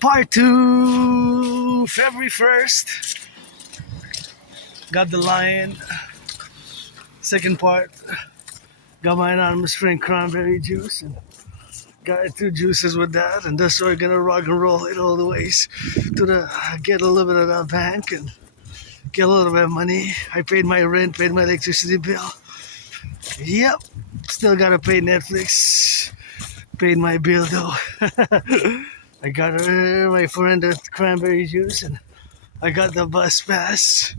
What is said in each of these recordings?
Part 2, February 1st. Got the lion. Second part, got my anonymous friend cranberry juice and got 2 juices with that, and that's why we're gonna rock and roll it all the ways to the get a little bit of that bank and get a little bit of money. I paid my rent, paid my electricity bill. Yep, still gotta pay Netflix. Paid my bill though. I got my friend the cranberry juice and I got the bus pass.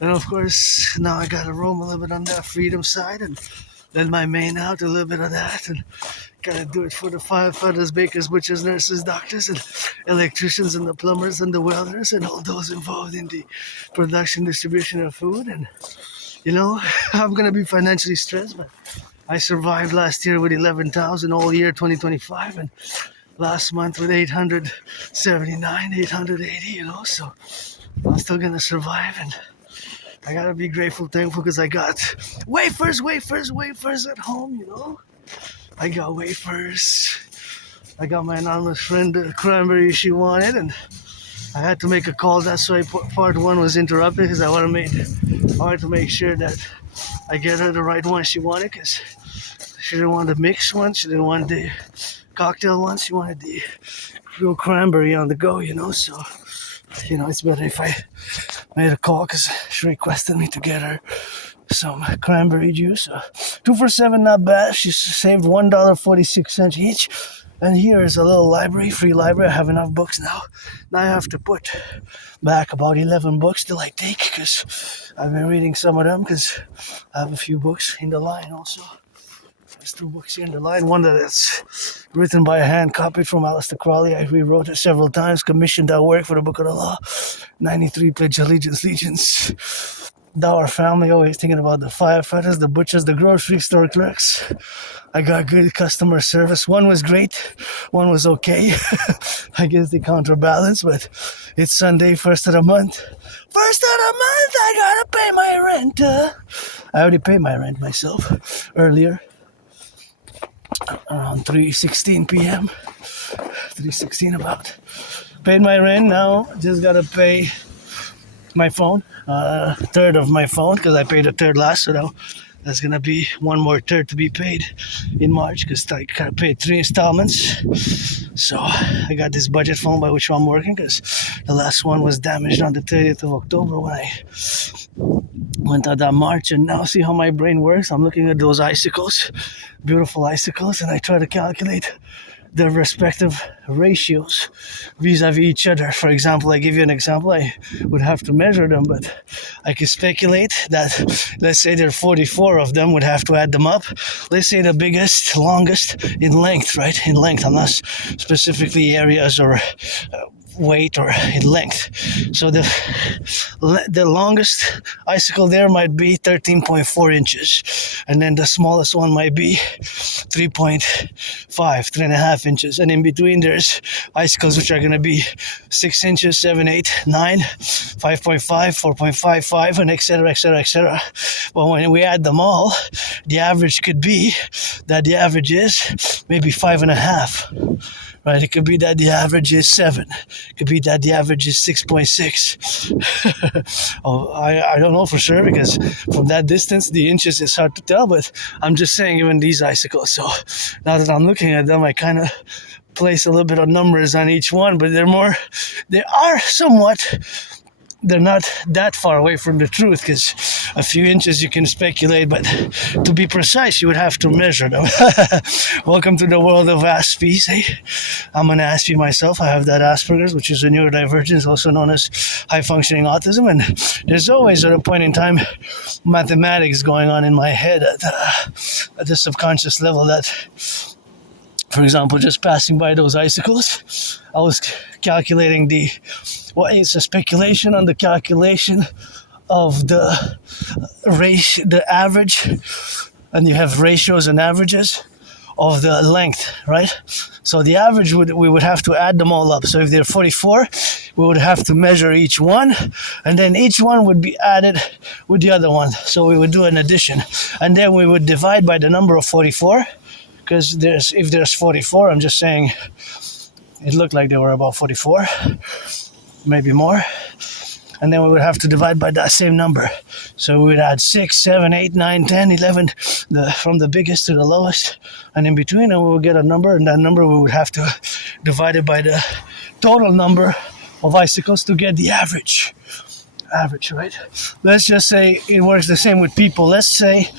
And of course, now I gotta roam a little bit on that freedom side and let my main out a little bit of that. And gotta do it for the firefighters, bakers, butchers, nurses, doctors, and electricians, and the plumbers, and the welders, and all those involved in the production, distribution of food. And, you know, I'm gonna be financially stressed, but I survived last year with 11,000 all year 2025, and last month with 879, 880, you know, so I'm still gonna survive, and I gotta be grateful, thankful, because I got wafers at home, you know. I got wafers. I got my anonymous friend the cranberry she wanted, and I had to make a call. That's why part 1 was interrupted, because I wanted to make sure that I get her the right one she wanted, because she didn't want the mixed one, she didn't want the cocktail one, she wanted the real cranberry on the go, you know. So, you know, it's better if I made a call, because she requested me to get her some cranberry juice. 2 for $7, not bad. She saved $1.46 each. And here is a little library, free library. I have enough books now. Now I have to put back about 11 books till I take, because I've been reading some of them, because I have a few books in the line also. There's 2 books here in the line. One that is written by hand, copied from Aleister Crowley. I rewrote it several times, commissioned that work for the Book of the Law. 93 Pledge Allegiance, Legions. Thou our family, always thinking about the firefighters, the butchers, the grocery store clerks. I got good customer service. One was great, one was okay. I guess they counterbalance, but it's Sunday, first of the month. First of the month, I gotta pay my rent. I already paid my rent myself earlier. Around 3:16 p.m. 3:16 about. Paid my rent, now just gotta pay my phone, third of my phone, because I paid a third last, so now there's gonna be one more third to be paid in March, because I gotta pay 3 installments. So I got this budget phone by which I'm working, because the last one was damaged on the 30th of October when I went out that March. And now see how my brain works. I'm looking at those icicles, beautiful icicles, and I try to calculate the respective ratios vis-a-vis each other. For example, I give you an example, I would have to measure them, but I could speculate that, let's say there are 44 of them, would have to add them up. Let's say the biggest, longest in length, right? In length, I'm not specifically areas or weight or in length. So the longest icicle there might be 13.4 inches, and then the smallest one might be 3.5 inches, and in between there's icicles which are going to be 6 inches, 7, 8, 9, 5.5, 4.55, and etc. But when we add them all, the average could be that the average is maybe 5.5. Right, it could be that the average is 7. It could be that the average is 6.6. Oh, I don't know for sure, because from that distance, the inches is hard to tell, but I'm just saying even these icicles. So now that I'm looking at them, I kind of place a little bit of numbers on each one, but they're not that far away from the truth, because a few inches you can speculate, but to be precise, you would have to measure them. Welcome to the world of Aspies. Hey, I'm an Aspie myself. I have that Asperger's, which is a neurodivergence, also known as high-functioning autism, and there's always at a point in time mathematics going on in my head at the subconscious level that, for example, just passing by those icicles, I was calculating it's a speculation on the calculation of the average, and you have ratios and averages of the length, right? So the average we would have to add them all up. So if they're 44, we would have to measure each one, and then each one would be added with the other one. So we would do an addition, and then we would divide by the number of 44, because if there's 44, I'm just saying It looked like they were about 44, maybe more. And then we would have to divide by that same number. So we would add 6, 7, 8, 9, 10, 11, from the biggest to the lowest. And in between, and we would get a number, and that number we would have to divide it by the total number of icicles to get the average. Average, right? Let's just say it works the same with people. Let's say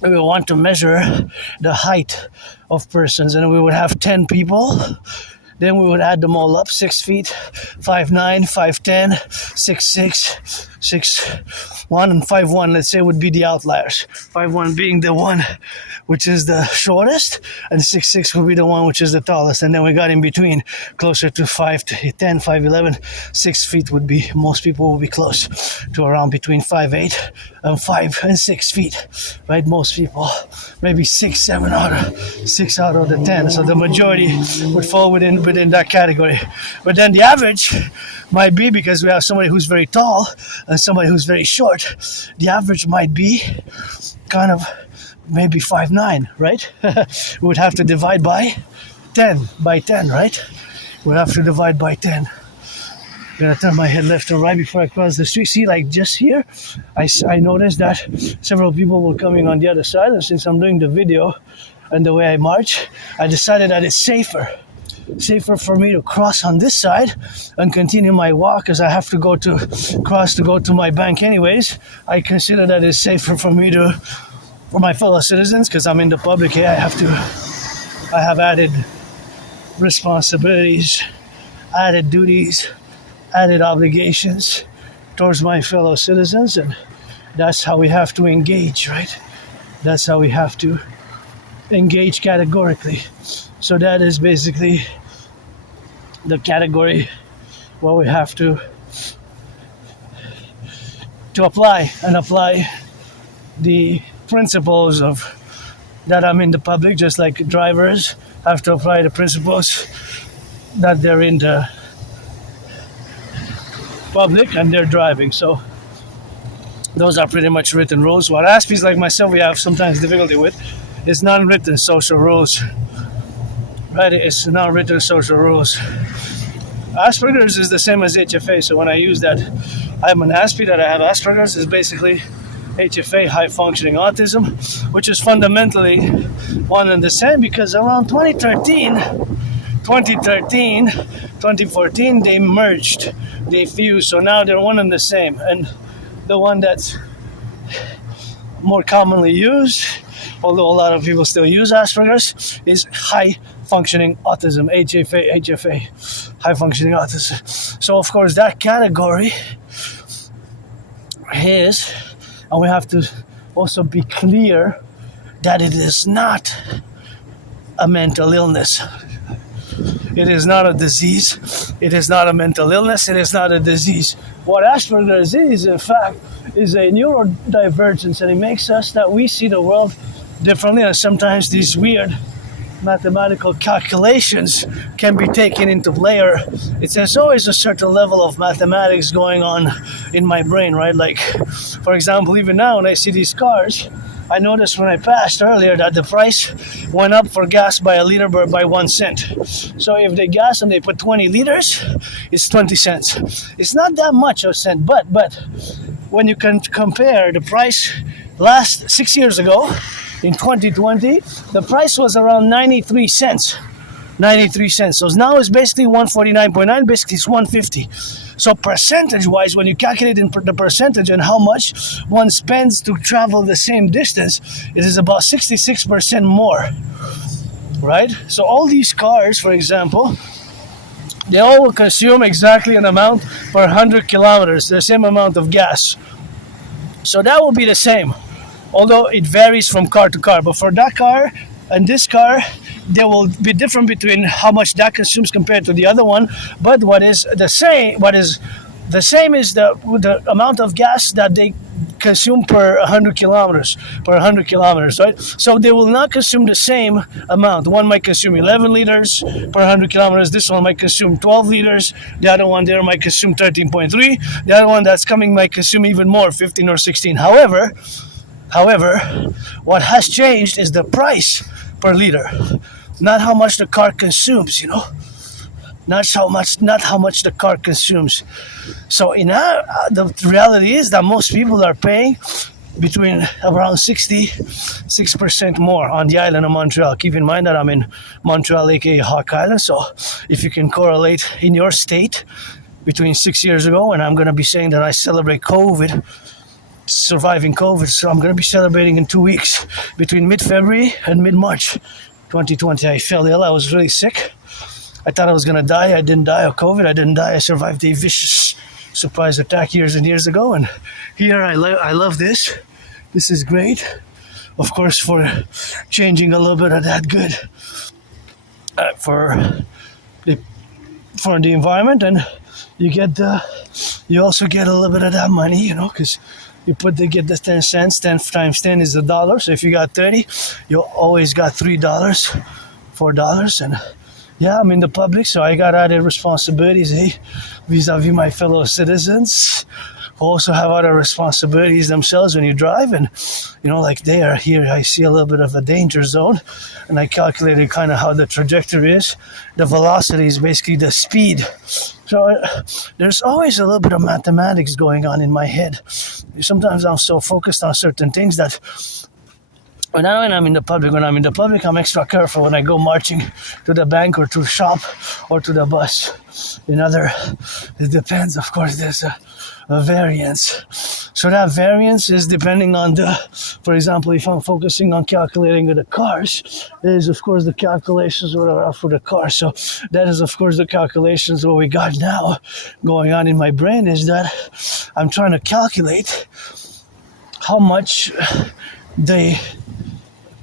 we want to measure the height of persons, and we would have 10 people. Then we would add them all up: 6 feet, 5'9", 5'10", 6'6", 6'1", and 5'1", let's say, would be the outliers. 5'1" being the one which is the shortest, and 6'6" would be the one which is the tallest. And then we got in between, closer to 5'10", 5'11". 6 feet would be, most people will be close to around between 5'8" and 5 and 6 feet, right? Most people, maybe 6 out of the 10. So the majority would fall within that category. But then the average might be, because we have somebody who's very tall and somebody who's very short, the average might be kind of maybe 5'9", right? We would have to divide by 10, right? We'd have to divide by 10. I'm gonna turn my head left and right before I cross the street. See, like just here, I noticed that several people were coming on the other side, and since I'm doing the video and the way I march, I decided that it's safer for me to cross on this side and continue my walk, as I have to go to my bank anyways. I consider that it's safer for me for my fellow citizens, because I'm in the public here. I have added responsibilities, added duties, added obligations towards my fellow citizens, and that's how we have to engage, right? That's how we have to engage categorically. So that is basically the category where we have to apply the principles of that I'm in the public, just like drivers have to apply the principles that they're in the public and they're driving. So those are pretty much written rules. What Aspies like myself we have sometimes difficulty with is non-written social rules. Right, it's non-written social rules. Asperger's is the same as HFA, so when I use that, I'm an Aspie that I have Asperger's, is basically HFA, high functioning autism, which is fundamentally one and the same, because around 2013, 2014, they merged, they fused, so now they're one and the same. And the one that's more commonly used, although a lot of people still use Asperger's, is high functioning autism, HFA, high functioning autism. So of course that category is, and we have to also be clear that it is not a mental illness. It is not a disease. It is not a mental illness. It is not a disease. What Asperger's is, in fact, is a neurodivergence, and it makes us that we see the world differently, and sometimes these weird mathematical calculations can be taken into layer. There's always a certain level of mathematics going on in my brain, right? Like, for example, even now when I see these cars, I noticed when I passed earlier that the price went up for gas by a liter by 1 cent. So if they gas and they put 20 liters, it's 20 cents. It's not that much of a cent, but when you can compare the price last 6 years ago, in 2020, the price was around 93 cents. 93 cents. So now it's basically 149.9, basically it's 150. So percentage-wise, when you calculate in the percentage and how much one spends to travel the same distance, it is about 66% more, right? So all these cars, for example, they all will consume exactly an amount per 100 kilometers, the same amount of gas. So that will be the same, although it varies from car to car. But for that car and this car, there will be different between how much that consumes compared to the other one. But what is the same is the amount of gas that they consume per 100 kilometers, right? So they will not consume the same amount. One might consume 11 liters per 100 kilometers. This one might consume 12 liters. The other one there might consume 13.3. The other one that's coming might consume even more, 15 or 16. However, what has changed is the price per liter, not how much the car consumes, not how much the car consumes. So the reality is that most people are paying between around 66% more on the island of Montreal. Keep in mind that I'm in Montreal, aka Hawk Island. So if you can correlate in your state between 6 years ago, and I'm going to be saying that I celebrate COVID, surviving COVID. So I'm going to be celebrating in 2 weeks between mid-February and mid-March 2020. I fell ill. I was really sick. I thought I was going to die. I didn't die of COVID. I didn't die. I survived a vicious surprise attack years and years ago. And here I love this. This is great. Of course, for changing a little bit of that good the for the environment, and you also get a little bit of that money, because they get the 10 cents. 10 times 10 is $1. So if you got 30, you always got $3, $4, and yeah, I'm in the public, so I got added responsibilities, vis-a-vis my fellow citizens who also have other responsibilities themselves when you drive. And, like they are here, I see a little bit of a danger zone, and I calculated kind of how the trajectory is. The velocity is basically the speed. So there's always a little bit of mathematics going on in my head. Sometimes I'm so focused on certain things that when I'm in the public, I'm extra careful when I go marching to the bank or to the shop or to the bus. It depends, of course, there's a variance. So that variance is depending on for example, if I'm focusing on calculating the cars, there is, of course, the calculations what are for the car. So that is, of course, the calculations what we got now going on in my brain is that I'm trying to calculate how much the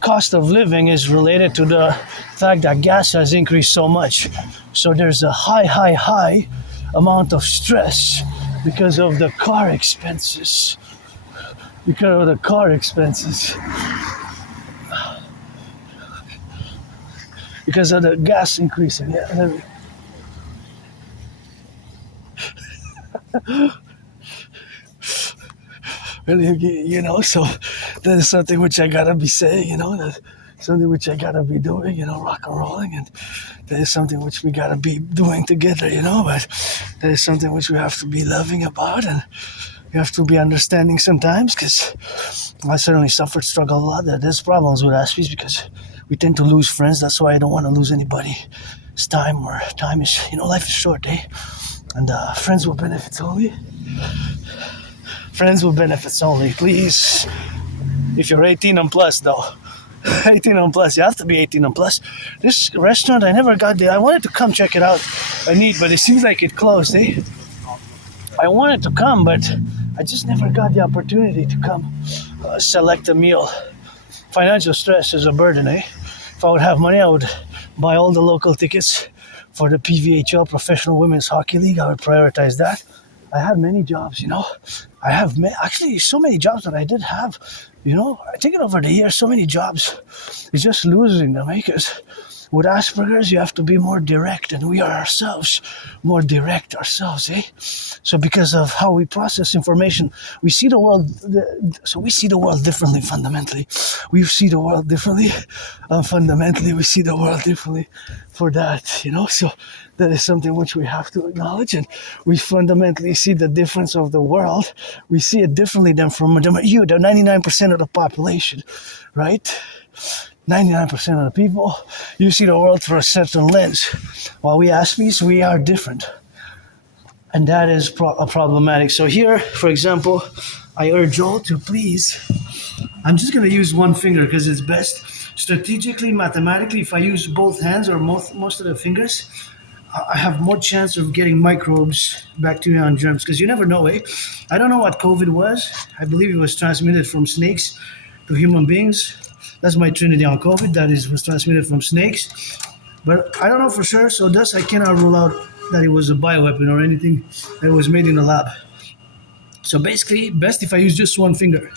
cost of living is related to the fact that gas has increased so much. So there's a high amount of stress because of the car expenses. Because of the gas increasing. Yeah. Really, so that is something which I gotta be saying, that something which I gotta be doing, rock and rolling, and that is something which we gotta be doing together, but that is something which we have to be loving about, and we have to be understanding sometimes, because I certainly struggle a lot. There's problems with Aspies because we tend to lose friends. That's why I don't want to lose anybody's time, or time is, life is short, and friends will benefits only. Friends with benefits only, please. If you're 18 and plus, though. 18 and plus, you have to be 18 and plus. This restaurant, I never got there. I wanted to come check it out. But it seems like it closed, I wanted to come, but I just never got the opportunity to come select a meal. Financial stress is a burden, If I would have money, I would buy all the local tickets for the PVHL, Professional Women's Hockey League. I would prioritize that. I had many jobs, I have actually so many jobs that I did have, I think over the years, so many jobs. It's just losing them, because with Asperger's, you have to be more direct, and we are more direct ourselves, So because of how we process information, we see the world, we see the world differently fundamentally. We see the world differently, and fundamentally we see the world differently for that, So that is something which we have to acknowledge, and we fundamentally see the difference of the world. We see it differently than from the 99% of the population, right? 99% of the people, you see the world through a certain lens. While we Aspies, we are different. And that is problematic. So here, for example, I urge you all to please, I'm just going to use one finger because it's best. Strategically, mathematically, if I use both hands or most of the fingers, I have more chance of getting microbes, bacteria, and germs, because you never know, I don't know what COVID was. I believe it was transmitted from snakes to human beings. That's my trinity on COVID. Was transmitted from snakes. But I don't know for sure, so thus I cannot rule out that it was a bioweapon or anything that was made in a lab. So basically, best if I use just one finger,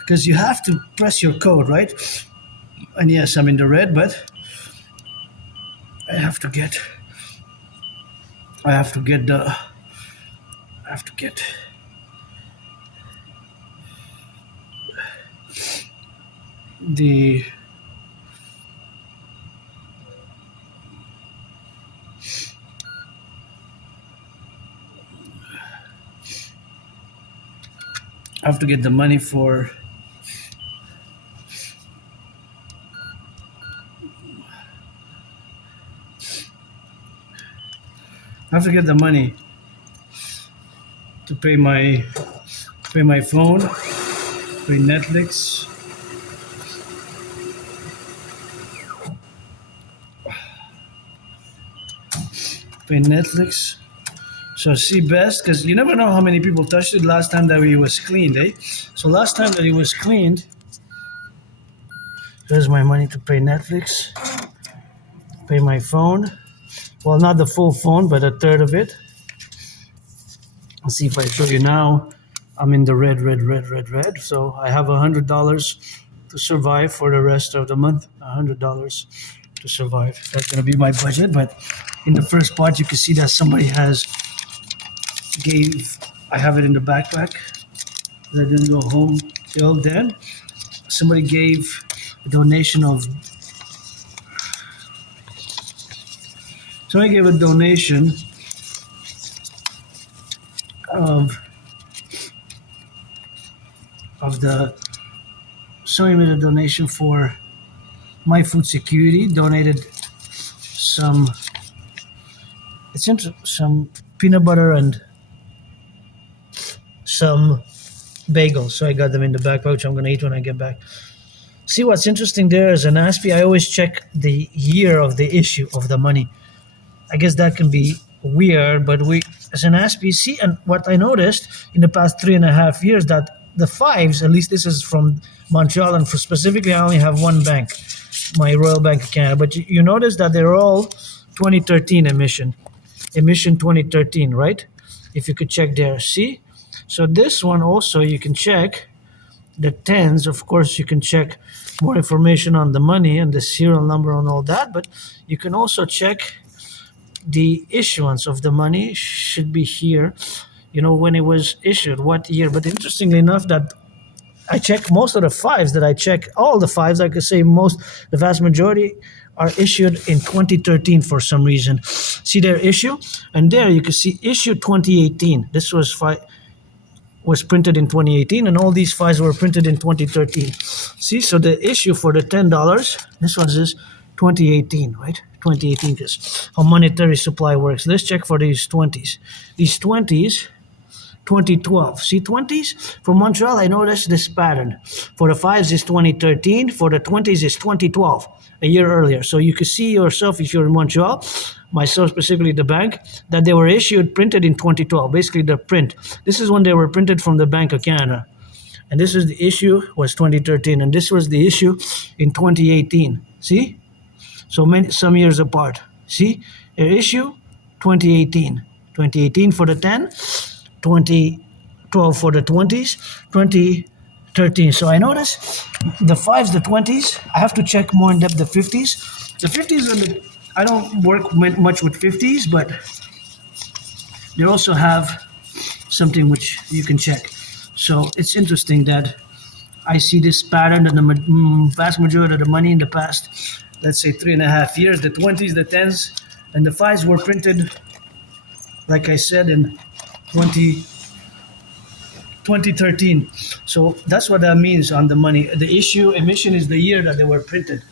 because you have to press your code, right? And yes, I'm in the red, but I have to get the I have to get the money for. I have to get the money to pay my phone, pay Netflix. Pay Netflix. So see best, because you never know how many people touched it last time that it was cleaned, eh? So last time that it was cleaned, there's my money to pay Netflix, pay my phone. Well, not the full phone, but a third of it. Let's see if I show you now. I'm in the red. So I have $100 to survive for the rest of the month. $100 to survive. That's gonna be my budget. But in the first part, you can see that somebody gave. I have it in the backpack. I didn't go home till then. Somebody gave a donation of. Somebody gave a donation of the. Somebody made a donation for my food security. Donated some. It's some peanut butter and some bagels. So I got them in the backpack, which I'm gonna eat when I get back. See what's interesting there is an Aspie. I always check the year of the issue of the money. I guess that can be weird, but we as an Aspie see, and what I noticed in the past 3.5 years that the fives, at least this is from Montreal, and for specifically I only have one bank, my Royal Bank of Canada. But you notice that they're all 2013 emission 2013, right? If you could check there, see. So this one also you can check the tens. Of course, you can check more information on the money and the serial number and all that, but you can also check the issuance of the money. Should be here, when it was issued, what year. But interestingly enough, that I check most of the fives that I check, all the fives, I could say the vast majority are issued in 2013 for some reason. See their issue? And there you can see issue 2018. This was printed in 2018, and all these files were printed in 2013. See, so the issue for the $10, this one is 2018, right? 2018, because how monetary supply works. Let's check for these 20s. These 20s, 2012. See 20s? For Montreal, I noticed this pattern. For the fives is 2013. For the 20s is 2012, a year earlier. So you can see yourself, if you're in Montreal, myself specifically the bank, that they were printed in 2012. Basically the print. This is when they were printed from the Bank of Canada. And this is the issue was 2013. And this was the issue in 2018. See? So some years apart. See? Their issue, 2018. 2018 for the 10. 2012 for the 20s, 2013. So I notice the 5s, the 20s, I have to check more in depth the 50s. The 50s, I don't work much with 50s, but they also have something which you can check. So it's interesting that I see this pattern that the vast majority of the money in the past, let's say 3.5 years, the 20s, the 10s, and the 5s were printed, like I said, in 2013. So that's what that means on the money. The emission is the year that they were printed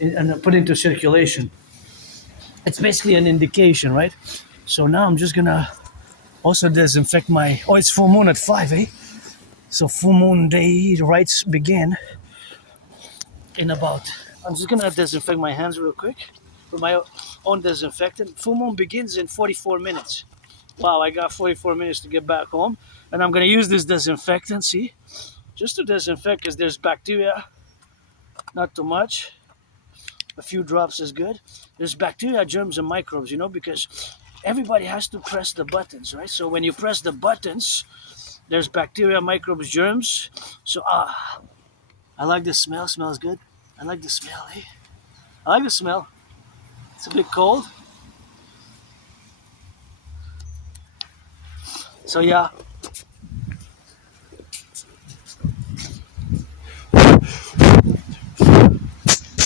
and put into circulation. It's basically an indication, right? So now I'm just gonna also disinfect it's full moon at 5, eh? So full moon day rites begin in about, I'm just gonna disinfect my hands real quick with my own disinfectant. Full moon begins in 44 minutes. Wow, I got 44 minutes to get back home. And I'm going to use this disinfectant, see? Just to disinfect, because there's bacteria. Not too much. A few drops is good. There's bacteria, germs, and microbes, because everybody has to press the buttons, right? So when you press the buttons, there's bacteria, microbes, germs. So, I like the smell. Smells good. I like the smell, eh? I like the smell. It's a bit cold. So yeah,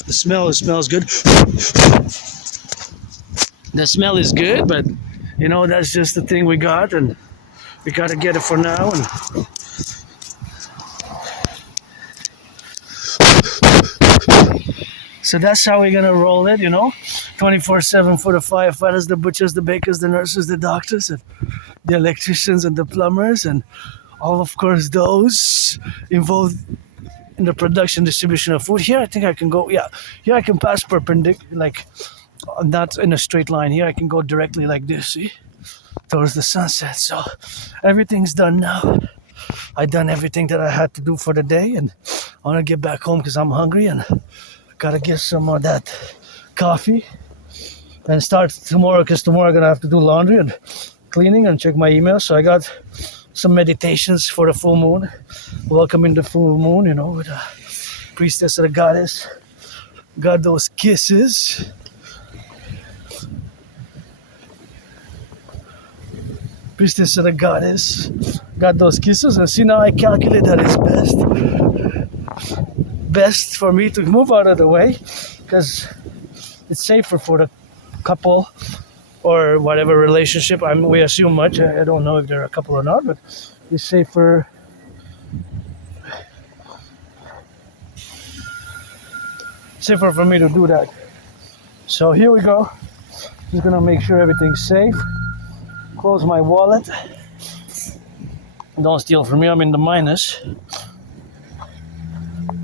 the smell smells good. The smell is good, but that's just the thing we got, and we gotta get it for now. And So that's how we're gonna roll it, 24/7 for the firefighters, the butchers, the bakers, the nurses, the doctors, and the electricians and the plumbers, and all, of course, those involved in the production distribution of food. Here I think I can go, yeah, here I can pass perpendicular, like not in a straight line. Here I can go directly like this, see, towards the sunset. So everything's done now. I done everything that I had to do for the day, and I want to get back home because I'm hungry and gotta get some of that coffee and start tomorrow, because tomorrow I'm gonna have to do laundry and cleaning and check my email. So I got some meditations for the full moon, welcoming the full moon, with a priestess of the goddess. Got those kisses. Priestess of the goddess. Got those kisses, and see, now I calculate that it's best for me to move out of the way, because it's safer for the couple or whatever relationship. We assume much. I don't know if they're a couple or not, but it's safer. Safer for me to do that. So here we go. Just gonna make sure everything's safe. Close my wallet. Don't steal from me. I'm in the minus.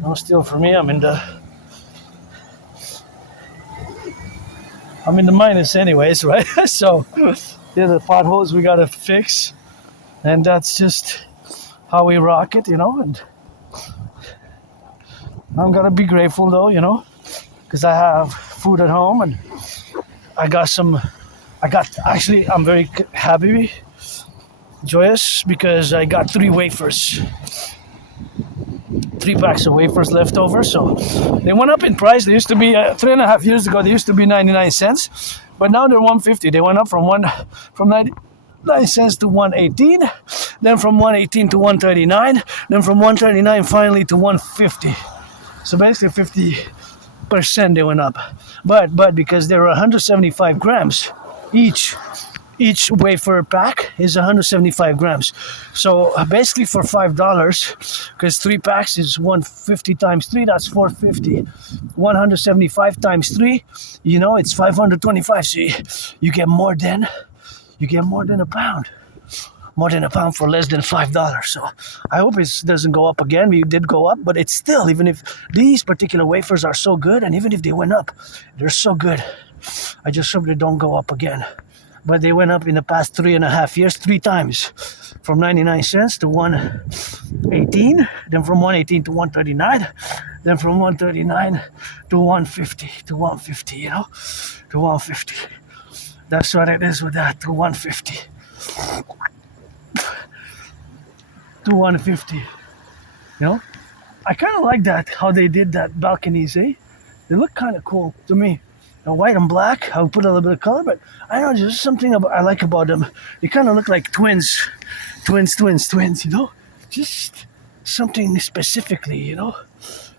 Don't steal from me. I'm in the minus anyways, right? So here are the potholes we gotta fix, and that's just how we rock it, and I'm gonna be grateful though, because I have food at home, and I'm very happy, joyous, because I got 3 wafers. 3 packs of wafers left over, so they went up in price. They used to be 3.5 years ago. They used to be 99 cents, but now they're 150. They went up from 99 cents to 118, then from 118 to 139, then from 139 finally to 150. So basically 50% they went up. But because they were 175 grams each wafer pack is 175 grams. So basically for $5, because 3 packs is 150 times 3, that's 450. 175 times 3, it's 525. So you get more than a pound. More than a pound for less than $5. So I hope it doesn't go up again. We did go up, but it's still, even if these particular wafers are so good, and even if they went up, they're so good. I just hope they don't go up again. But they went up in the past 3.5 years, 3 times, from 99 cents to 118, then from 118 to 139, then from 139 to 150, to 150. That's what it is with that, to 150. To 150. I kind of like that, how they did that balconies, eh? They look kind of cool to me. White and black, I would put a little bit of color, but I don't know, there's something I like about them. They kind of look like twins, just something specifically,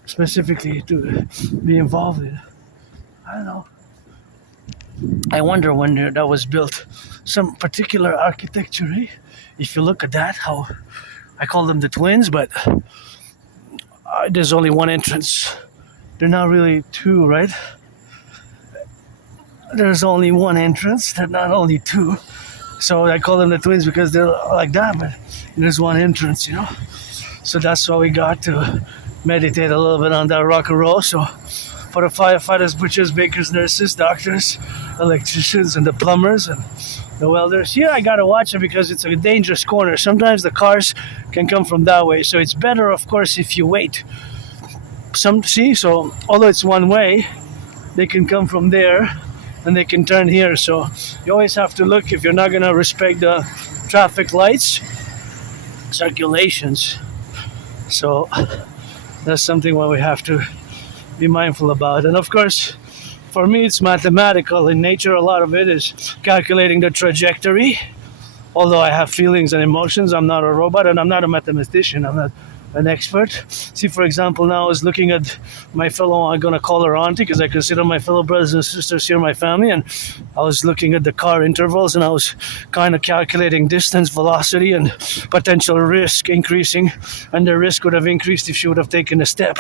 specifically to be involved in. I don't know. I wonder when that was built, some particular architecture, eh? If you look at that, how I call them the twins, but there's only one entrance. They're not really 2, right? There's only one entrance, they're not only 2. So I call them the twins because they're like that, but there's one entrance, So that's why we got to meditate a little bit on that rock and roll. So for the firefighters, butchers, bakers, nurses, doctors, electricians, and the plumbers, and the welders. Here I gotta watch it because it's a dangerous corner. Sometimes the cars can come from that way. So it's better, of course, if you wait. So although it's one way, they can come from there and they can turn here. So you always have to look if you're not gonna respect the traffic lights, circulations. So that's something what we have to be mindful about. And of course, for me, it's mathematical in nature. A lot of it is calculating the trajectory. Although I have feelings and emotions, I'm not a robot and I'm not a mathematician. I'm not an expert. See, for example, now I was looking at my fellow, I'm going to call her auntie because I consider my fellow brothers and sisters here my family, and I was looking at the car intervals and I was kind of calculating distance, velocity, and potential risk increasing, and the risk would have increased if she would have taken a step,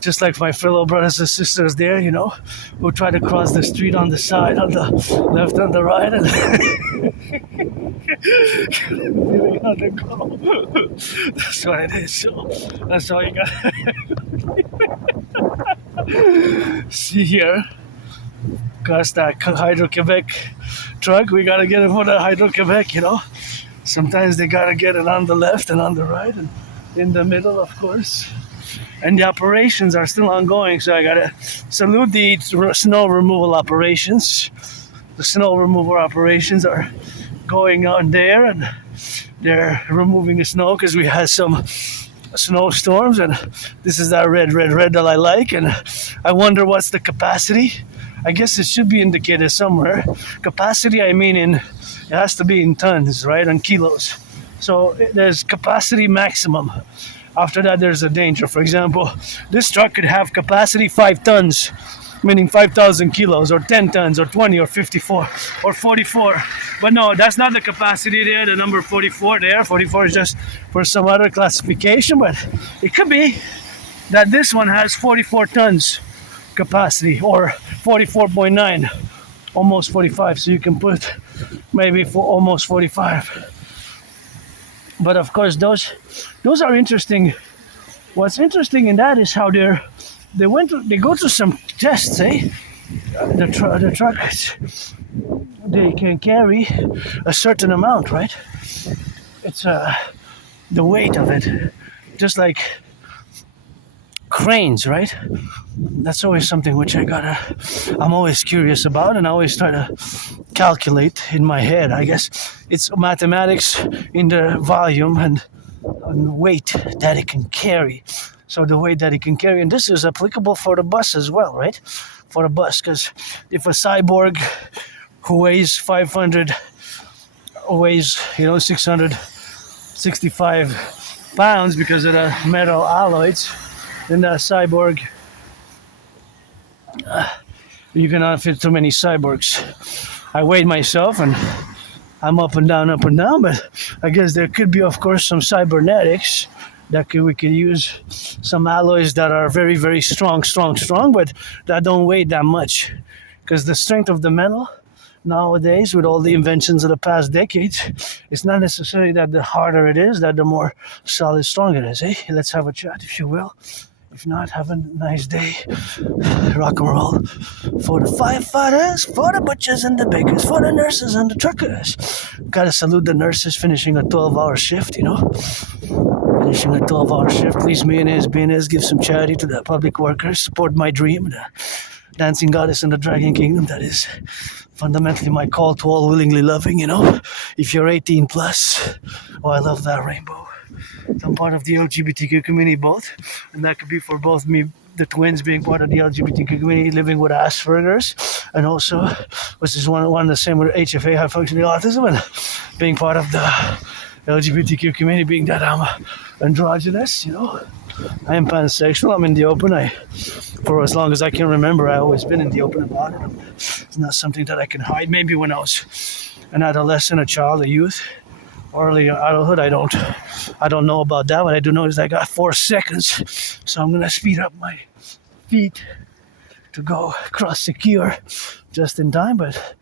just like my fellow brothers and sisters there, who try to cross the street on the side, on the left, on the right, and on the go. That's what it is. So that's all you got. See here, cause that Hydro-Quebec truck, we gotta get it for the Hydro-Quebec, Sometimes they gotta get it on the left and on the right and in the middle, of course. And the operations are still ongoing, so I gotta salute the snow removal operations. The snow removal operations are going on there, and they're removing the snow because we had some snowstorms, and this is that red that I like, and I wonder what's the capacity. I guess it should be indicated somewhere. Capacity, I mean, it has to be in tons, right, and kilos. So there's capacity maximum. After that, there's a danger. For example, this truck could have capacity 5 tons, meaning 5,000 kilos, or 10 tons, or 20, or 54, or 44. But no, that's not the capacity there, the number 44 there. 44 is just for some other classification, but it could be that this one has 44 tons capacity, or 44.9, almost 45, so you can put maybe for almost 45. But of course, those are interesting. What's interesting in that is how they go through some tests, eh? The trucks, they can carry a certain amount, right? It's the weight of it, just like cranes, right? That's always something which I'm always curious about, and I always try to calculate in my head. I guess it's mathematics in the volume and weight that it can carry. So the weight that it can carry, and this is applicable for the bus as well, right? For the bus, because if a cyborg who weighs 665 pounds because of the metal alloys, then that cyborg, you cannot fit too many cyborgs. I weighed myself and I'm up and down, but I guess there could be, of course, some cybernetics that we could use some alloys that are very, very strong, but that don't weigh that much. Because the strength of the metal nowadays, with all the inventions of the past decades, it's not necessarily that the harder it is, that the more solid, strong it is. Eh? Let's have a chat, if you will. If not, have a nice day. Rock and roll. For the firefighters, for the butchers and the bakers, for the nurses and the truckers. Gotta salute the nurses finishing a 12-hour shift, Finishing a 12-hour shift. Please, mayonnaise, give some charity to the public workers. Support my dream, the dancing goddess in the dragon kingdom. That is fundamentally my call to all willingly loving, If you're 18 plus, I love that rainbow. I'm part of the LGBTQ community both, and that could be for both me, the twins, being part of the LGBTQ community, living with Asperger's, and also, which is one the same with HFA, high functioning autism, and being part of the LGBTQ community, being that I'm androgynous, I am pansexual. I'm in the open. For as long as I can remember, I've always been in the open about it. It's not something that I can hide. Maybe when I was an adolescent, a child, a youth, early adulthood, I don't know about that. What I do know is I got 4 seconds, so I'm gonna speed up my feet to go cross secure just in time. But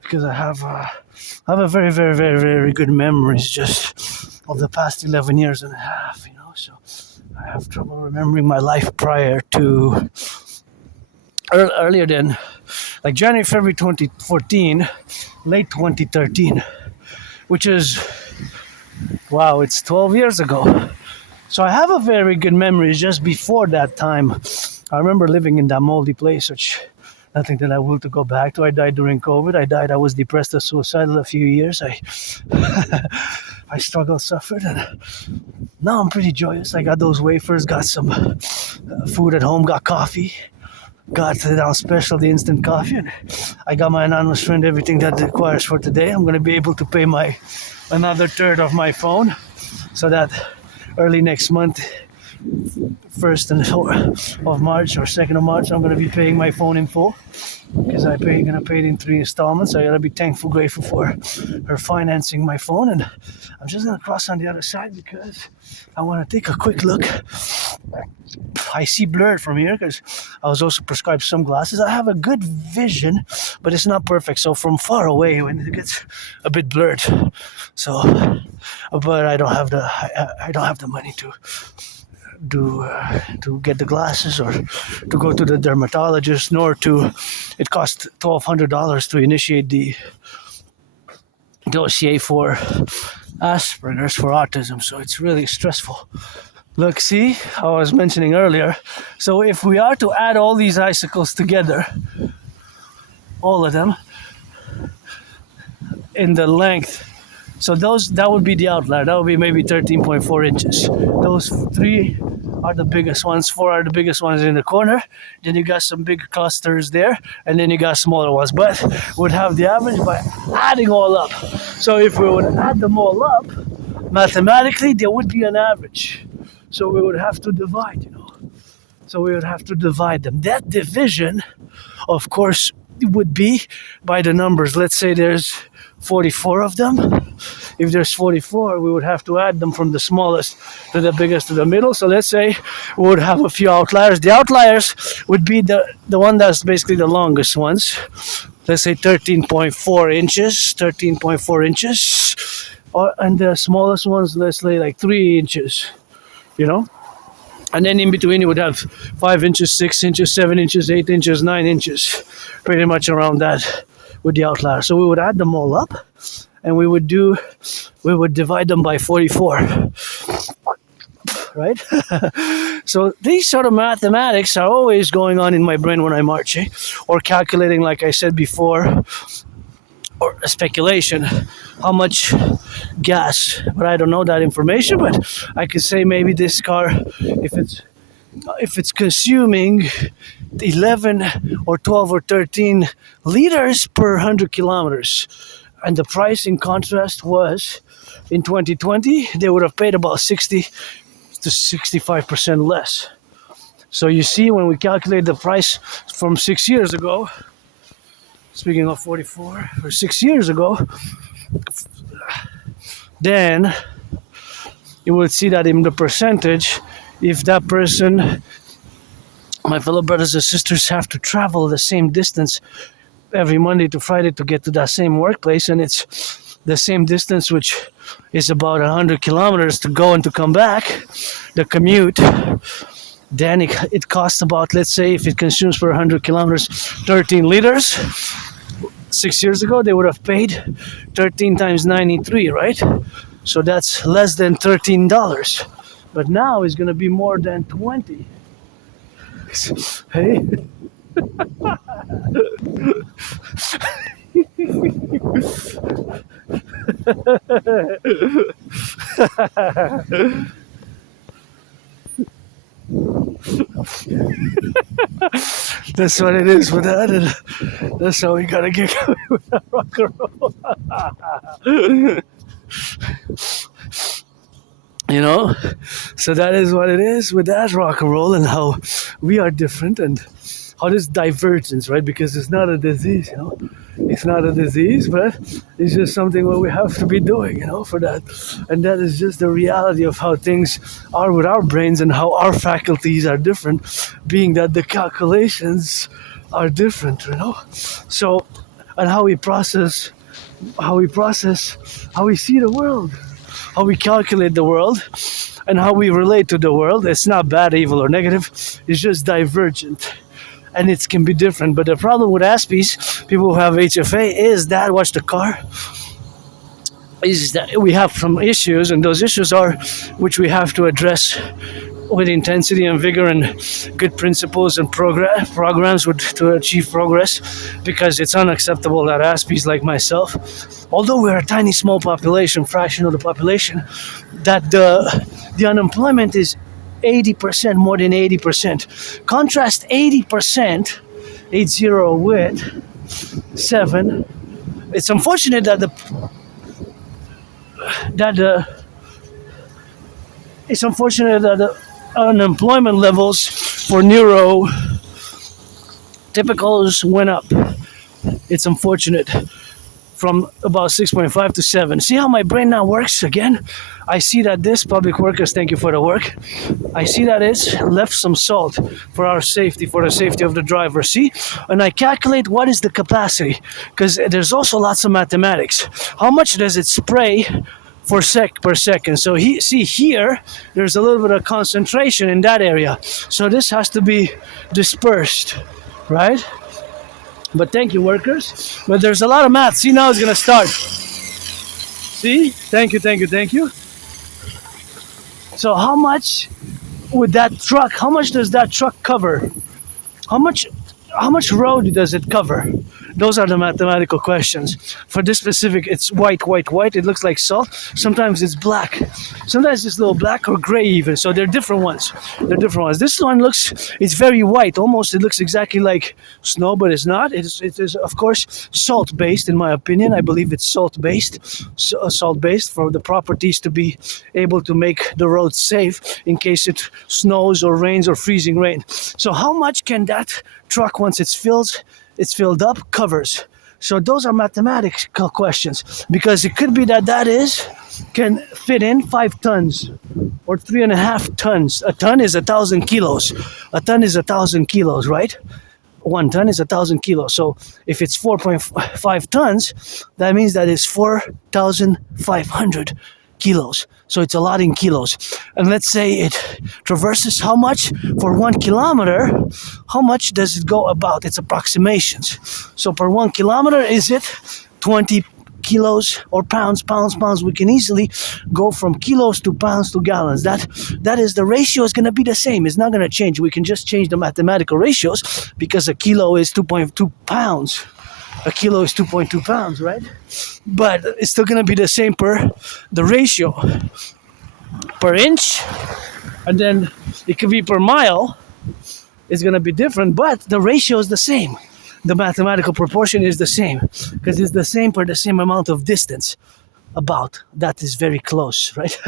because I have a very, very, very, very good memories just of the past 11 years and a half, So I have trouble remembering my life prior to earlier than like January, February 2014, late 2013. Which is, wow, it's 12 years ago. So I have a very good memory just before that time. I remember living in that moldy place, which nothing that I will to go back to. I died during COVID. I was depressed and suicidal a few years. I struggled, suffered, and now I'm pretty joyous. I got those wafers, got some food at home, got coffee. Got down special, the instant coffee, and I got my anonymous friend everything that it requires for today. I'm going to be able to pay another third of my phone, so that early next month, 1st of March or 2nd of March, I'm going to be paying my phone in full because I'm going to pay it in 3 installments. So I got to be thankful, grateful for her financing my phone. And I'm just going to cross on the other side because I want to take a quick look. I see blurred from here because I was also prescribed some glasses. I have a good vision, but it's not perfect. So from far away, when it gets a bit blurred, so but I don't have the money to get the glasses or to go to the dermatologist, nor to it cost $1,200 to initiate the dossier for Asperger's for autism. So it's really stressful. Look, see, I was mentioning earlier. So if we are to add all these icicles together, all of them, in the length, so that would be the outlier. That would be maybe 13.4 inches. Those 3 are the biggest ones. 4 are the biggest ones in the corner. Then you got some big clusters there, and then you got smaller ones. But we'd have the average by adding all up. So if we would add them all up, mathematically there would be an average. So we would have to divide, So we would have to divide them. That division, of course, would be by the numbers. Let's say there's 44 of them. If there's 44, we would have to add them from the smallest to the biggest to the middle. So let's say we would have a few outliers. The outliers would be the one that's basically the longest ones. Let's say 13.4 inches. And the smallest ones, let's say like 3 inches. And then in between you would have 5 inches, 6 inches, 7 inches, 8 inches, 9 inches, pretty much around that with the outlier. So we would add them all up, and we would divide them by 44, right? So these sort of mathematics are always going on in my brain when I'm marching, or calculating, like I said before, or speculation, how much gas, but I don't know that information. But I could say maybe this car, if it's consuming 11 or 12 or 13 liters per 100 kilometers, and the price in contrast was in 2020, they would have paid about 60 to 65% less. So you see, when we calculate the price from 6 years ago, speaking of 44, or 6 years ago, then you will see that in the percentage, if that person, my fellow brothers and sisters, have to travel the same distance every Monday to Friday to get to that same workplace, and it's the same distance, which is about 100 kilometers to go and to come back, the commute, then it costs about, let's say, if it consumes per 100 kilometers 13 liters. 6 years ago, they would have paid 13 times 93, right? So that's less than $13. But now it's going to be more than 20. Hey? That's what it is with that, and that's how we gotta get going with that rock and roll. So that is what it is with that rock and roll, and how we are different, and how this divergence, right? Because it's not a disease, It's not a disease, but it's just something what we have to be doing, for that. And that is just the reality of how things are with our brains and how our faculties are different, being that the calculations are different, So, and how we see the world, how we calculate the world, and how we relate to the world. It's not bad, evil, or negative. It's just divergent. And it can be different. But the problem with Aspies, people who have HFA, is that, watch the car, is that we have some issues, and those issues are, which we have to address with intensity and vigor and good principles and programs to achieve progress, because it's unacceptable that Aspies like myself, although we're a tiny small population, fraction of the population, that the unemployment is 80%, more than 80%. Contrast 80%, 80 with 7. It's unfortunate that it's unfortunate that the unemployment levels for neuro typicals went up. It's unfortunate from about 6.5 to 7. See how my brain now works again? I see that this, public workers, thank you for the work. I see that it's left some salt for our safety, for the safety of the driver. See? And I calculate what is the capacity, because there's also lots of mathematics. How much does it spray per second? So see here, there's a little bit of concentration in that area. So this has to be dispersed, right? But thank you, workers. But there's a lot of math. See, now it's going to start. See? Thank you, thank you, thank you. So how much would that truck, how much does that truck cover? How much road does it cover? Those are the mathematical questions. For this specific, it's white, white, white. It looks like salt. Sometimes it's black. Sometimes it's a little black or gray even. So they're different ones. This one it's very white. Almost, it looks exactly like snow, but it's not. It is of course, salt-based, in my opinion. I believe it's salt-based. Salt-based for the properties to be able to make the road safe in case it snows or rains or freezing rain. So how much can that truck, once it's filled up, covers? So those are mathematical questions, because it could be that can fit in 5 tons or 3.5 tons. A ton is 1,000 kilos. A ton is 1,000 kilos, right? 1 ton is 1,000 kilos. So if it's 4.5 tons, that means that it's 4,500 kilos. So it's a lot in kilos. And let's say it traverses how much for 1 kilometer? How much does it go about? It's approximations. So per 1 kilometer, is it 20 kilos or pounds? We can easily go from kilos to pounds to gallons. That is, the ratio is going to be the same. It's not going to change. We can just change the mathematical ratios, because a kilo is 2.2 pounds. A kilo is 2.2 pounds, right? But it's still going to be the same per the ratio per inch, and then it could be per mile. It's going to be different, but the ratio is the same. The mathematical proportion is the same, because it's the same per the same amount of distance. About that is very close, right?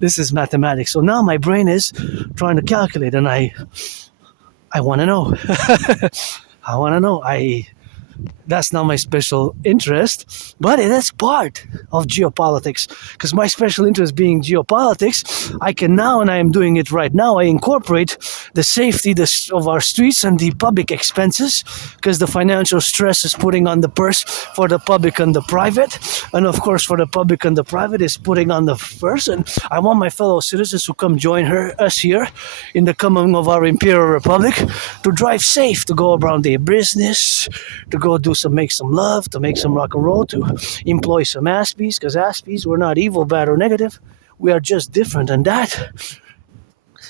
This is mathematics. So now my brain is trying to calculate, and I want to know. I want to know. That's not my special interest, but it is part of geopolitics, because my special interest being geopolitics, I can now, and I am doing it right now, I incorporate the safety of our streets and the public expenses, because the financial stress is putting on the purse for the public and the private, and of course for the public and the private is putting on the person. I want my fellow citizens who come join us here in the coming of our Imperial Republic to drive safe, to go around their business, to go make some love, to make some rock and roll, to employ some Aspies, because Aspies, we're not evil, bad, or negative. We are just different, and that.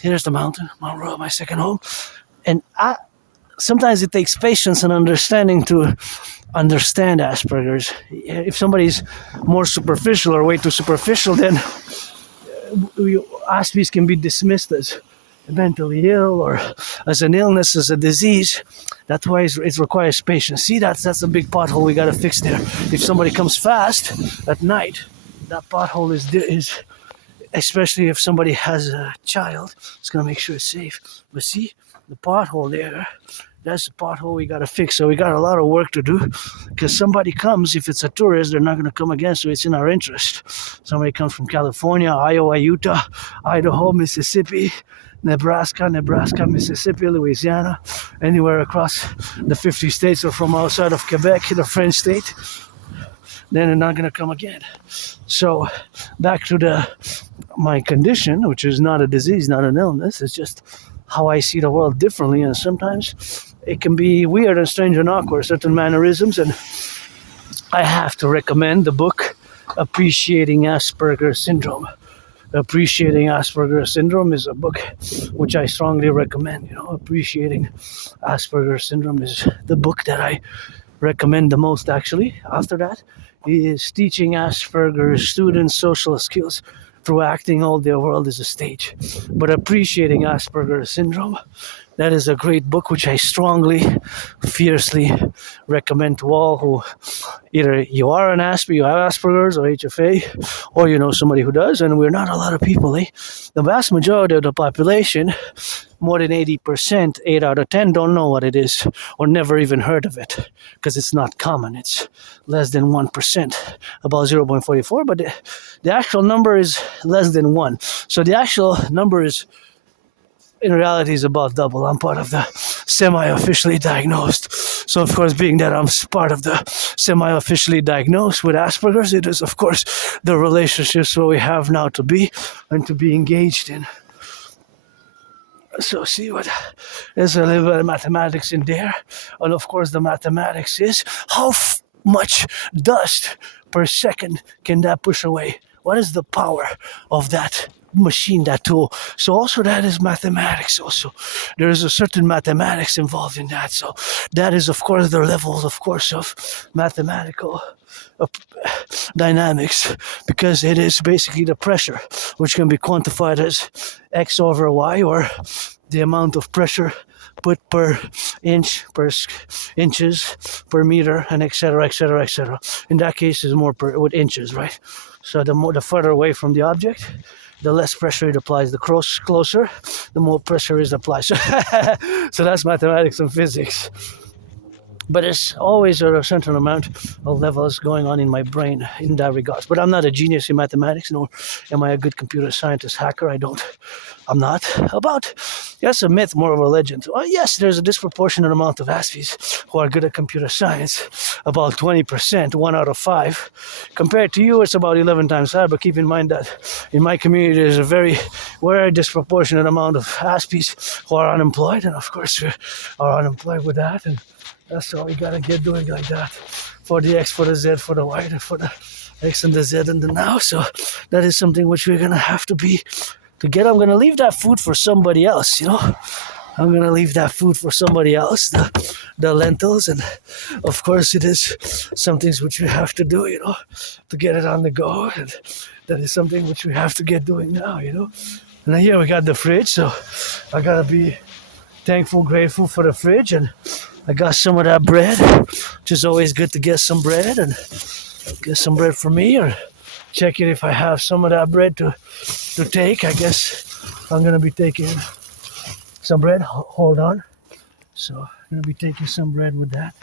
Here's the mountain, Mount Royal, my second home. And sometimes it takes patience and understanding to understand Asperger's. If somebody's more superficial or way too superficial, then Aspies can be dismissed as mentally ill or as an illness, as a disease. That's why it requires patience. See, that's a big pothole we got to fix there. If somebody comes fast at night, that pothole is especially if somebody has a child, it's going to make sure it's safe. But see, the pothole there, that's the pothole we got to fix. So we got a lot of work to do, because somebody comes, if it's a tourist, they're not going to come again, so it's in our interest. Somebody comes from California, Iowa, Utah, Idaho, Mississippi, Nebraska, Mississippi, Louisiana, anywhere across the 50 states, or from outside of Quebec, the French state, then they're not going to come again. So back to my condition, which is not a disease, not an illness, it's just how I see the world differently, and sometimes it can be weird and strange and awkward, certain mannerisms, and I have to recommend the book Appreciating Asperger's Syndrome. Appreciating Asperger's Syndrome is a book which I strongly recommend. Appreciating Asperger's Syndrome is the book that I recommend the most, actually. After that is Teaching Asperger's Students Social Skills Through Acting All Their World is a Stage. But Appreciating Asperger's Syndrome, That is a great book which I strongly, fiercely recommend to all who either you are an Aspie, you have Asperger's or HFA, or you know somebody who does, and we're not a lot of people. The vast majority of the population, more than 80%, 8 out of 10, don't know what it is or never even heard of it because it's not common. It's less than 1%, about 0.44, but the actual number is less than 1. So the actual number is, in reality, is about double. I'm part of the semi-officially diagnosed. So, of course, being that I'm part of the semi-officially diagnosed with Asperger's, it is, of course, the relationships what we have now to be and to be engaged in. So see what there's a little bit of mathematics in there, and of course the mathematics is how much dust per second can that push away? What is the power of that machine, that tool? So also that is mathematics. Also, there is a certain mathematics involved in that. So that is of course the levels, of course, of mathematical dynamics, because it is basically the pressure which can be quantified as x over y, or the amount of pressure put per inch, per inches, per meter, and etc., etc., etc. In that case, is more with inches, right? So the further away from the object, the less pressure it applies. The closer, the more pressure is applied. So that's mathematics and physics. But it's always a certain amount of levels going on in my brain in that regard. But I'm not a genius in mathematics, nor am I a good computer scientist hacker. I'm not. That's a myth, more of a legend. Well, yes, there's a disproportionate amount of Aspies who are good at computer science, about 20%, 1 out of 5. Compared to you, it's about 11 times higher, but keep in mind that in my community, there's a very disproportionate amount of Aspies who are unemployed, and of course, we are unemployed with that, and that's all we gotta get doing like that. For the X, for the Z, for the Y, for the X and the Z and the now. So that is something which we're gonna have to get. I'm gonna leave that food for somebody else, I'm gonna leave that food for somebody else, the lentils, and of course it is some things which we have to do, to get it on the go, and that is something which we have to get doing now, And here we got the fridge, so I gotta be thankful, grateful for the fridge, and I got some of that bread, which is always good to get some bread, and get some bread for me, or check it if I have some of that bread to take. I guess I'm going to be taking some bread. Hold on. So I'm going to be taking some bread with that.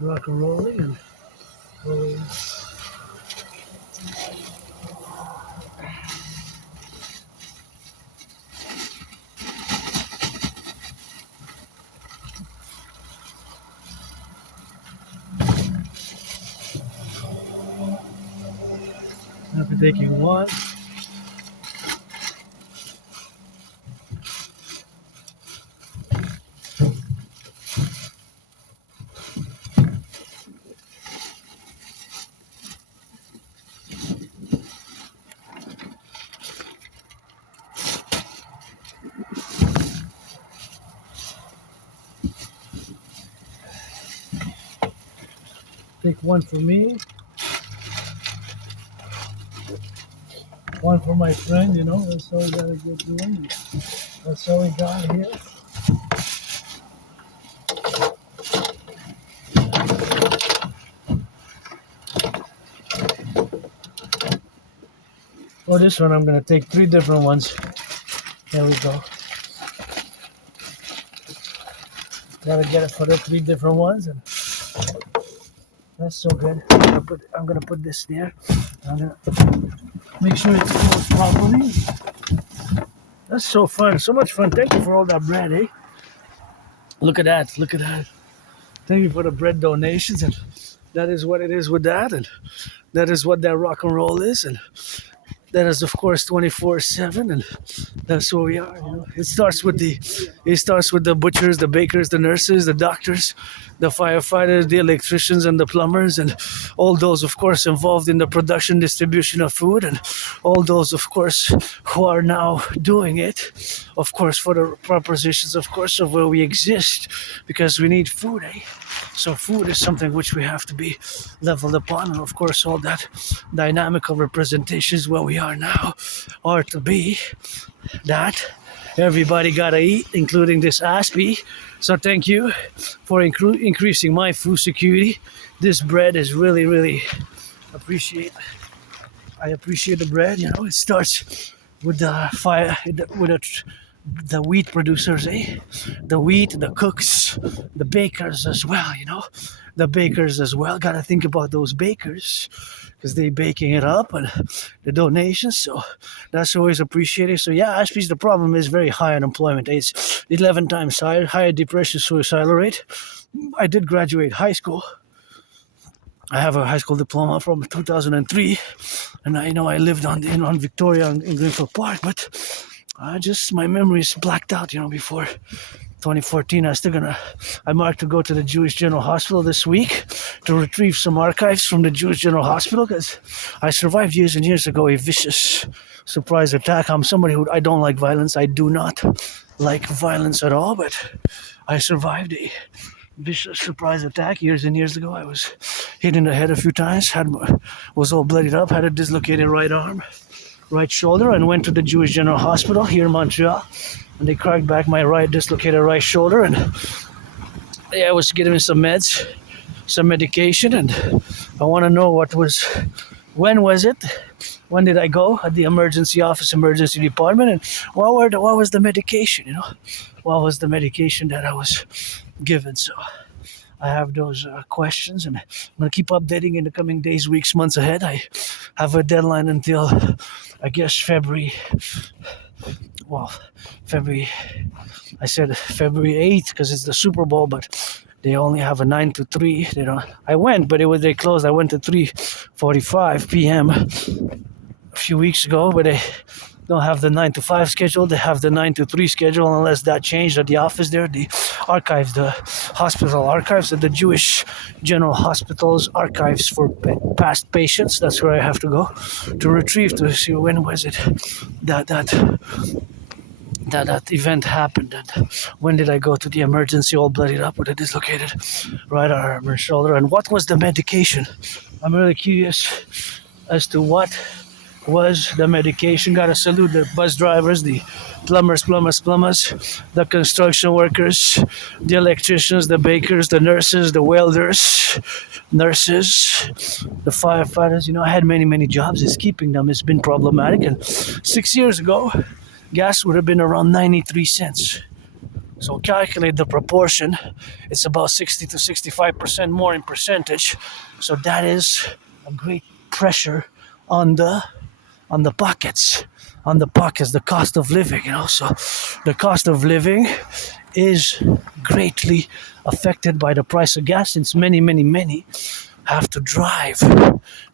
Rock-and-rolling and rolling. After taking one, take one for me. One for my friend, that's all we gotta get doing. That's all we got here. For this one, I'm gonna take 3 different ones. There we go. Gotta get it for the 3 different ones, and that's so good. I'm gonna put this there. I'm gonna make sure it's closed properly. That's so fun, so much fun. Thank you for all that bread, eh? Look at that. Thank you for the bread donations, and that is what it is with that, and that is what that rock and roll is, and that is of course 24/7, and that's where we are. It starts with the butchers, the bakers, the nurses, the doctors, the firefighters, the electricians, and the plumbers, and all those of course involved in the production, distribution of food, and all those of course who are now doing it, of course for the propositions of course of where we exist, because we need food, eh? So food is something which we have to be leveled upon, and of course all that dynamical representations where we are now are to be that Everybody gotta eat, including this Aspie. So thank you for increasing my food security. This bread is really, really appreciate. I appreciate the bread. You know, it starts with the fire, with the wheat producers, the wheat, the cooks, the bakers as well. You know, the bakers as well. Gotta think about those bakers because they baking it up and the donations. So that's always appreciated. So yeah, Aspie's the problem is very high unemployment. It's 11 times higher depression, suicidal rate. I did graduate high school. I have a high school diploma from 2003, and I know I lived on Victoria in Greenfield Park, but my memory is blacked out. You know, before 2014, I marked to go to the Jewish General Hospital this week to retrieve some archives from the Jewish General Hospital because I survived years and years ago a vicious surprise attack. I'm somebody who I don't like violence. I do not like violence at all, but I survived a vicious surprise attack years and years ago. I was hit in the head a few times, was all bloodied up, had a dislocated right arm, right shoulder, and went to the Jewish General Hospital here in Montreal. And they cracked back my dislocated right shoulder, and I was giving me some meds, some medication, and I want to know when was it? When did I go at the emergency department, and what was the medication? You know, what was the medication that I was given? So I have those questions, and I'm gonna keep updating in the coming days, weeks, months ahead. I have a deadline until I guess February. I said February 8th because it's the Super Bowl, but they only have a 9 to 3. They don't. I went, but they closed. I went to 3:45 p.m. a few weeks ago, but they don't have the 9 to 5 schedule. They have the 9 to 3 schedule, unless that changed at the office there. The archives, the hospital archives at the Jewish General Hospital's archives for past patients. That's where I have to go to retrieve to see when was it that event happened, and when did I go to the emergency all bloodied up with a dislocated right arm and shoulder, and what was the medication? I'm really curious as to what was the medication. Gotta salute the bus drivers, the plumbers, the construction workers, the electricians, the bakers, the nurses, the welders, the firefighters. You know, I had many jobs. It's keeping them. It's been problematic. And 6 years ago, gas would have been around 93 cents. So calculate the proportion. It's about 60 to 65% more in percentage. So that is a great pressure on the pockets, the cost of living, you know. So the cost of living is greatly affected by the price of gas, since many have to drive.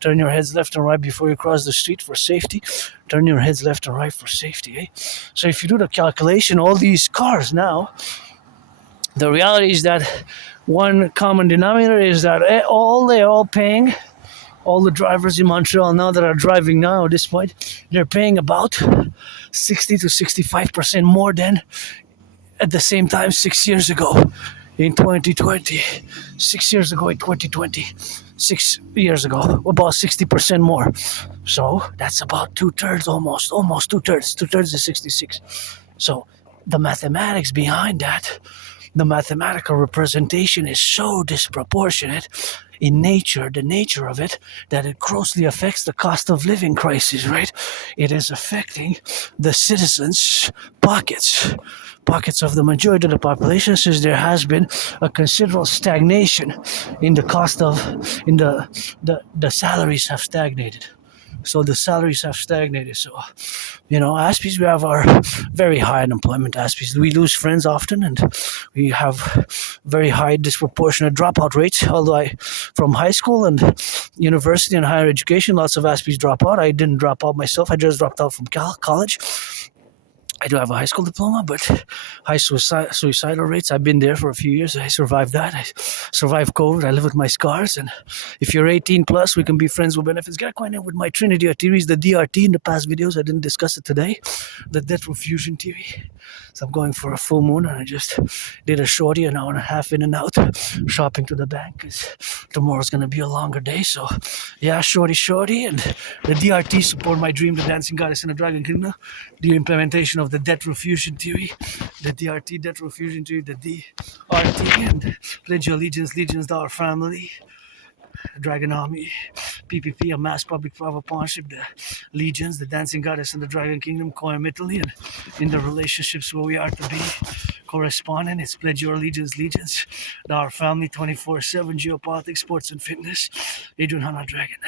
Turn your heads left and right before you cross the street for safety. Turn your heads left and right for safety, eh? So if you do the calculation, all these cars now, the reality is that one common denominator is that they're all paying. All the drivers in Montreal now that are driving now at this point, they're paying about 60 to 65% more than at the same time 6 years ago in 2020. 6 years ago in 2020. 6 years ago, about 60% more. So that's about 2/3, almost 2/3. 2/3 is 66. So the mathematics behind that, the mathematical representation is so disproportionate in nature, the nature of it, that it grossly affects the cost of living crisis, right? It is affecting the citizens' pockets of the majority of the population, since there has been a considerable stagnation in the cost of, the salaries have stagnated. So the salaries have stagnated. So, you know, Aspies, we have our very high unemployment. Aspies, we lose friends often, and we have very high disproportionate dropout rates. Although from high school and university and higher education, lots of Aspies drop out. I didn't drop out myself. I just dropped out from college. I do have a high school diploma, but high suicidal rates, I've been there for a few years. I survived that. I survived COVID. I live with my scars. And if you're 18 plus, we can be friends with benefits. Get acquainted with my Trinity theories, the DRT in the past videos. I didn't discuss it today. The debt refusion theory. So I'm going for a full moon, and I just did a shorty, an hour and a half in and out, shopping to the bank, because tomorrow's going to be a longer day. So yeah, shorty. And the DRT support my dream, the dancing goddess and the dragon kingdom. The implementation of the debt refusion theory, the DRT, debt refusion theory, the DRT, and pledge your allegiance, legions to our family, Dragon Army, PPP, a mass public-private partnership, the legions, the dancing goddess and the dragon kingdom, coem Italy, and in the relationships where we are to be correspondent, it's pledge your allegiance, legions to our family, 24/7, geopolitics, sports and fitness, Adrian Hanna Dragon.